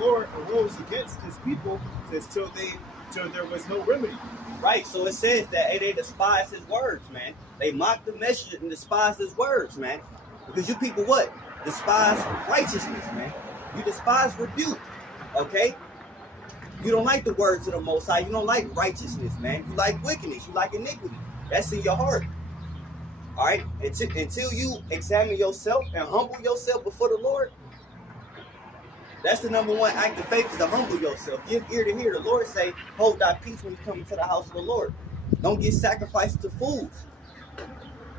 Lord arose against his people, says till there was no remedy. Right, so it says that, hey, they despise his words, man. They mock the message and despise his words, man. Because you people what? Despise righteousness, man. You despise rebuke, okay? You don't like the words of the Most High. You don't like righteousness, man. You like wickedness. You like iniquity. That's in your heart. All right? Until you examine yourself and humble yourself before the Lord, that's the number one act of faith, is to humble yourself. Give ear to hear. The Lord say, hold thy peace when you come into the house of the Lord. Don't give sacrifices to fools.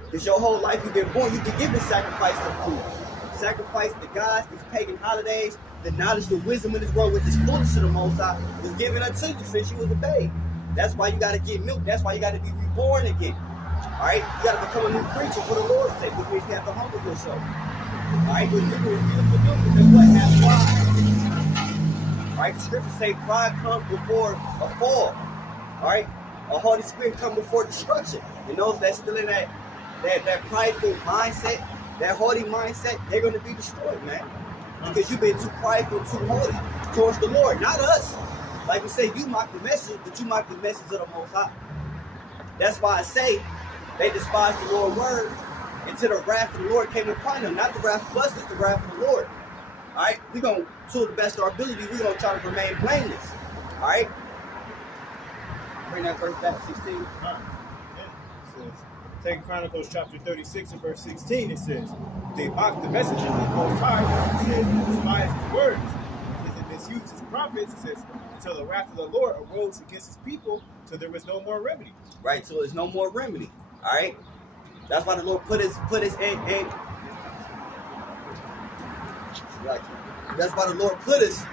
Because your whole life you've been born, you've been giving sacrifice to fools. Sacrifice to gods, these pagan holidays, the knowledge, the wisdom in this world, which is foolish to the Most High, was given unto you since you was a babe. That's why you got to get milk. That's why you got to be reborn again. All right? You got to become a new creature for the Lord's sake, which means you have to humble yourself. All right? But people refuse to do because what has pride? All right? The scriptures say pride comes before a fall. All right? A Holy Spirit comes before destruction. And those that's still in that prideful mindset, that haughty mindset, they're going to be destroyed, man. Because you've been too prideful, too haughty towards the Lord, not us. Like we say, you mock the message, but you mock the message of the Most High. That's why I say they despise the Lord's word until the wrath of the Lord came upon them. Not the wrath of us, it's the wrath of the Lord. All right? We're going to the best of our ability, we're going to try to remain blameless. All right? Bring that verse back, 16. All right. Yeah. It says, 2 Chronicles chapter 36 and verse 16, it says, they mock the messages of the Most High, it says, they despise his words, it misused his prophets, it says, until the wrath of the Lord arose against his people, till there was no more remedy. Right, so there's no more remedy. All right? That's why the Lord put his in that's why the Lord put us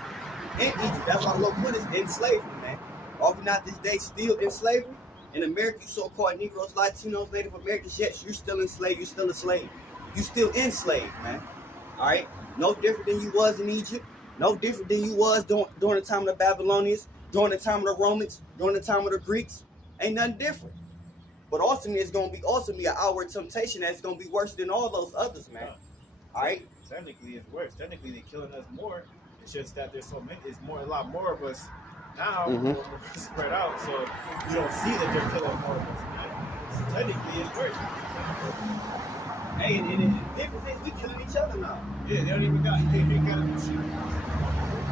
in Egypt. That's why the Lord put us in slavery, man. Are we not this day still in slavery? In America, you so-called Negroes, Latinos, Native Americans, yes, you're still enslaved. You're still a slave. You're still enslaved, man. All right? No different than you was in Egypt. No different than you was during the time of the Babylonians, during the time of the Romans, during the time of the Greeks. Ain't nothing different. But ultimately, it's going to be an outward temptation that's going to be worse than all those others, man. All right? Technically, it's worse. Technically, they're killing us more. It's just that there's so many. It's a lot more of us now. We're spread out, so you don't see that they're killing more of us. Man. So technically, it's worse. Hey, and the difference is we killing each other now. Yeah, they don't even got. They got to do shit.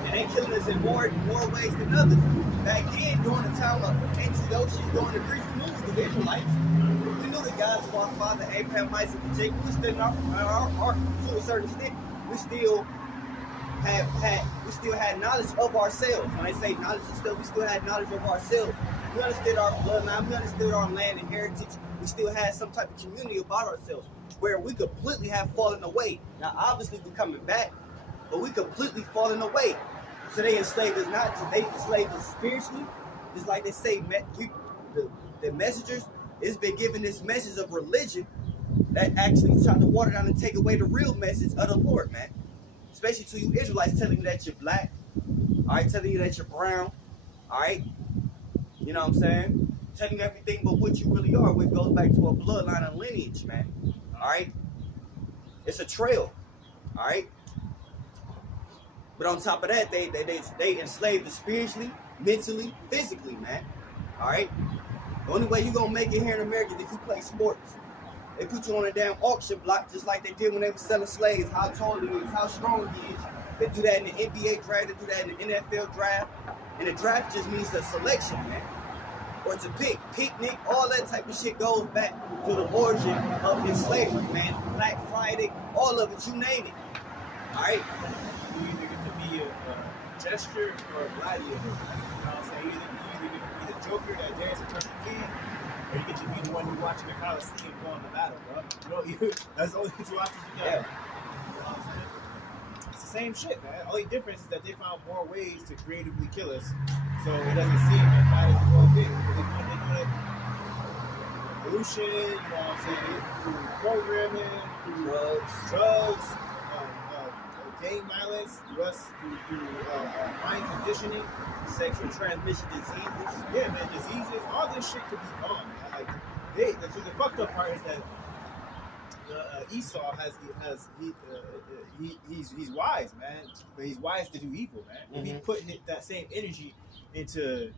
And they killing us in more ways than others. Back then, during the time of Antiochus, during the Greek movement, the Israelites, we knew the gods of our father Abraham, Isaac, and Jacob. We still in our heart, to a certain extent, we still had knowledge of ourselves. When I say knowledge of self, we still had knowledge of ourselves. We understood our bloodline. We understood our land and heritage. We still had some type of community about ourselves, where we completely have fallen away. Now, obviously, we're coming back, but we completely fallen away. So they enslaved us not, they enslaved us spiritually. Just like they say, the messengers, it's been given this message of religion that actually trying to water down and take away the real message of the Lord, man. Especially to you Israelites, telling you that you're black, all right, telling you that you're brown, all right, you know what I'm saying? Telling you everything but what you really are, which goes back to a bloodline and lineage, man, all right? It's a trail, all right? But on top of that, they enslaved us spiritually, mentally, physically, man, all right? The only way you're going to make it here in America is if you play sports. They put you on a damn auction block just like they did when they were selling slaves, how tall he is, how strong he is. They do that in the NBA draft, they do that in the NFL draft. And the draft just means a selection, man. Or to pick, picnic, all that type of shit goes back to the origin of enslavement, man. Black Friday, all of it, you name it. All right? You either get to be a gesture or a gladiator. You know what I'm saying? You either get to be the Joker that dance in front of the king, or you get to be the one who's watching the Coliseum going to battle, bro. That's the only two options you got. Yeah. You know what I'm saying? It's the same shit, man. The only difference is that they found more ways to creatively kill us, so it doesn't seem as bad as it was then. They're doing it pollution, you know what I'm saying, through programming, through drugs, gang violence, through mind conditioning, sexual transmission diseases. Yeah, man, diseases. All this shit could be gone, man. Like, the fucked up part is that Esau he's wise, man. But he's wise to do evil, man. If he put that same energy into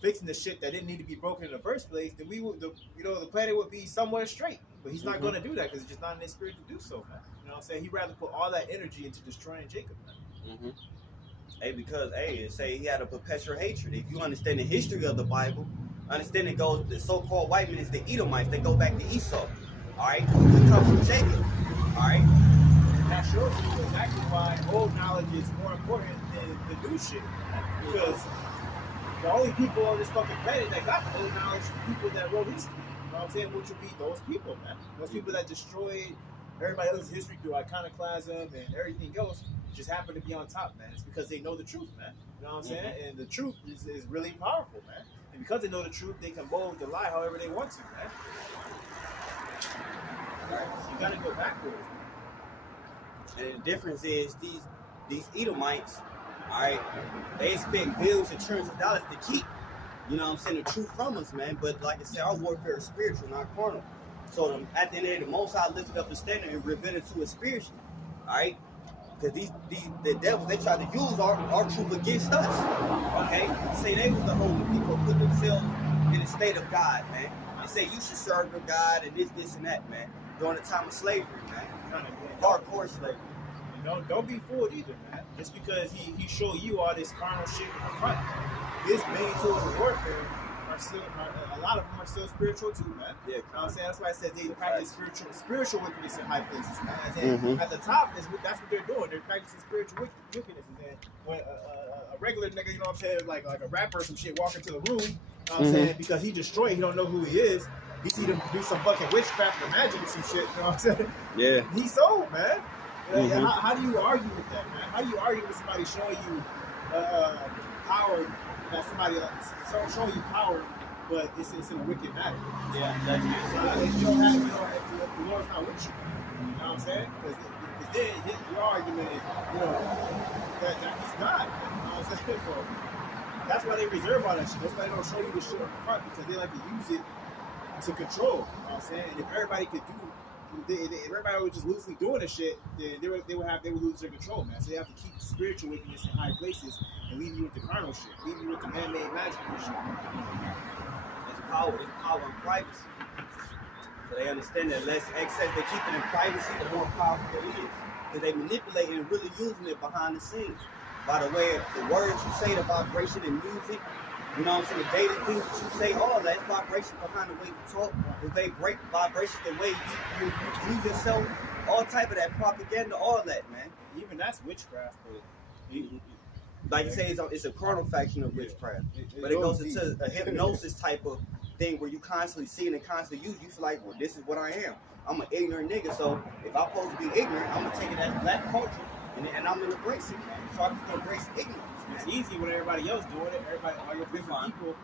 fixing the shit that didn't need to be broken in the first place, then the planet would be somewhere straight. But he's not going to do that because it's just not in his spirit to do so, man. You know what I'm saying? He'd rather put all that energy into destroying Jacob, man. Hey, because it say he had a perpetual hatred. If you understand the history of the Bible, understand it goes, the so-called white men is the Edomites. They go back to Esau. All right? It comes from Jacob. All right? That shows you exactly why old knowledge is more important than the new shit. Because the only people on this fucking planet that got the old knowledge are the people that wrote history. You know what I'm saying? Which would be those people, man. Those people that destroyed everybody else's history through iconoclasm and everything else just happen to be on top, man. It's because they know the truth, man. You know what I'm saying? And the truth is really powerful, man. And because they know the truth, they can mold the lie however they want to, man. Right. You gotta go backwards. And the difference is these Edomites, all right, they spend billions and trillions of dollars to keep, you know what I'm saying, the truth from us, man. But like I said, our warfare is spiritual, not carnal. So at the end of the day, the Most High lifted up the standard and revealed it to us spiritually, all right? Because the devils, they try to use our truth against us, okay? Say they was the holy people, put themselves in the state of God, man. They say you should serve your God and this and that, man. During the time of slavery, man. Hardcore slavery. And don't be fooled either, man. Just because he show you all this carnal shit in the front, his main tools of warfare a lot of them are still spiritual too, man. Yeah, you know what I'm saying? That's why I said they practice spiritual wickedness in high places, man. At the top, that's what they're doing. They're practicing spiritual wickedness. And then when a regular nigga, you know what I'm saying, like a rapper or some shit, walk into the room, you know what I'm saying, because he destroyed, he don't know who he is. He see them do some fucking witchcraft or magic or some shit, you know what I'm saying? Yeah. He's sold, man. How do you argue with that, man? How do you argue with somebody showing you power, that somebody showing you power, but it's in a wicked manner? Yeah, that's it. If you don't have, if the Lord's not with you, you know what I'm saying? Because then your argument is, that he's God. You know what I'm saying? So that's why they reserve all that shit. That's why they don't show you the shit on the front, because they like to use it to control. You know what I'm saying? And if everybody could do, if everybody was just loosely doing the shit, then they would lose their control, man. So they have to keep spiritual wickedness in high places and leave you with the carnal shit, leave you with the man-made magic and shit. It's power in privacy. So they understand that less excess they keep it in privacy, the more powerful it is. Because they manipulate it and really using it behind the scenes. By the way, the words you say, the vibration and music, you know what I'm saying, the daily things that you say, all that is vibration behind the way you talk. If they break vibration, the way you view yourself, all type of that propaganda, all that, man. Even that's witchcraft, but like you say, it's a carnal faction of witchcraft. But it goes into a hypnosis type of thing where you constantly see it and constantly use. You feel like, well, this is what I am. I'm an ignorant nigga, so if I'm supposed to be ignorant, I'm gonna take it as black culture and I'm gonna embrace it, man. So I can embrace ignorance. It's easy when everybody else doing it. All your favorite people.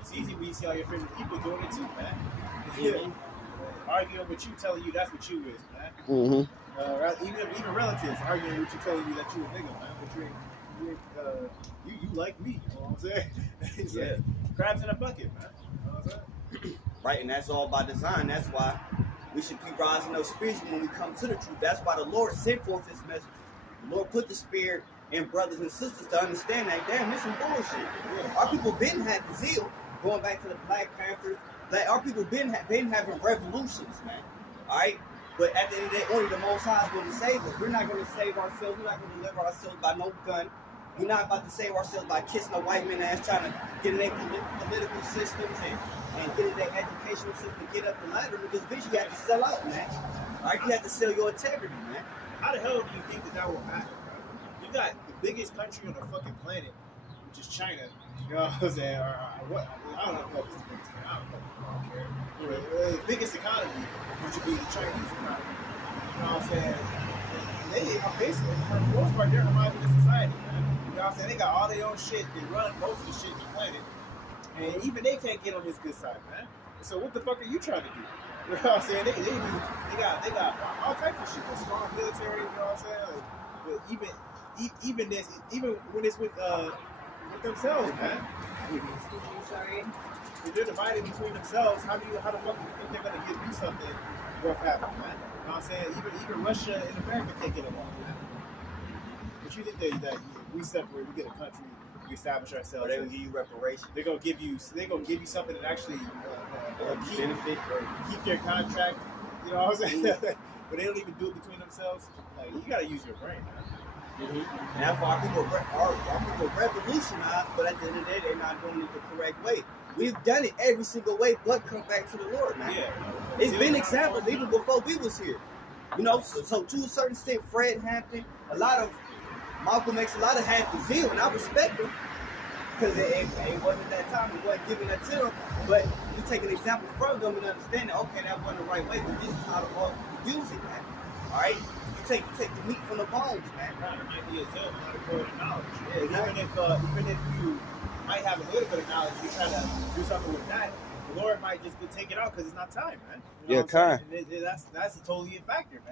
It's easy when you see all your favorite people doing it too, man. Arguing with you, telling you that's what you is, man. Even relatives arguing with you, telling you that you a nigga, man. But you like me. You know what I'm saying? It's like crabs in a bucket, man. You know what I'm saying? Right, and that's all by design. That's why we should keep rising up spiritually when we come to the truth. That's why the Lord sent forth His message. The Lord put the Spirit in brothers and sisters to understand that, damn, this is bullshit. Our people been had the zeal, going back to the Black Panthers. Like, our people been having revolutions, man. All right? But at the end of the day, only the Most High is going to save us. We're not going to save ourselves. We're not going to deliver ourselves by no gun. We're not about to save ourselves by kissing a white man's ass, trying to get in their political systems and get in their educational system to get up the ladder. Because, bitch, you have to sell out, man. All right? You have to sell your integrity, man. How the hell do you think that will happen? You got the biggest country on the fucking planet, which is China. You know what I'm saying? Or what? I don't know if it's the biggest country. I don't care. The biggest economy, which would be the Chinese economy. You know what I'm saying? They are basically, for the most part, they're a homogenous society, man. You know what I'm saying? They got all their own shit. They run most of the shit on the planet. And even they can't get on his good side, man. So what the fuck are you trying to do? You know what I'm saying? They got all types of shit. A strong military, you know what I'm saying? Like, but even when it's with with themselves, man. Sorry. If they're divided between themselves, how the fuck do you think they're gonna give you something worth having, man? You know what I'm saying? Even Russia and America can't get along, man. But you think that we separate, we get a country, we establish ourselves. Or they gonna give you reparations. They're gonna give you something that actually keep their contract. You know what I'm saying? But they don't even do it between themselves. Like, you gotta use your brain, man. Mm-hmm. And that's why our people revolutionize, but at the end of the day, they're not doing it the correct way. We've done it every single way, but come back to the Lord, man. Yeah. It's been examples even before we was here. You know, so to a certain extent, Fred Hampton, Malcolm X, a lot of had the zeal, and I respect them. Because it wasn't that time, it wasn't giving that to them. But you take an example from them and understand that, okay, that wasn't the right way, but this is how the Lord use it, man. All right? You take the meat from the bones, man. Right, it might be a zeal, not a code of knowledge. Yeah, exactly. Even if you might have a little bit of knowledge, you try to do something with that, the Lord might just take it out because it's not time, man. You know what I'm saying? And that's a totally a factor, man.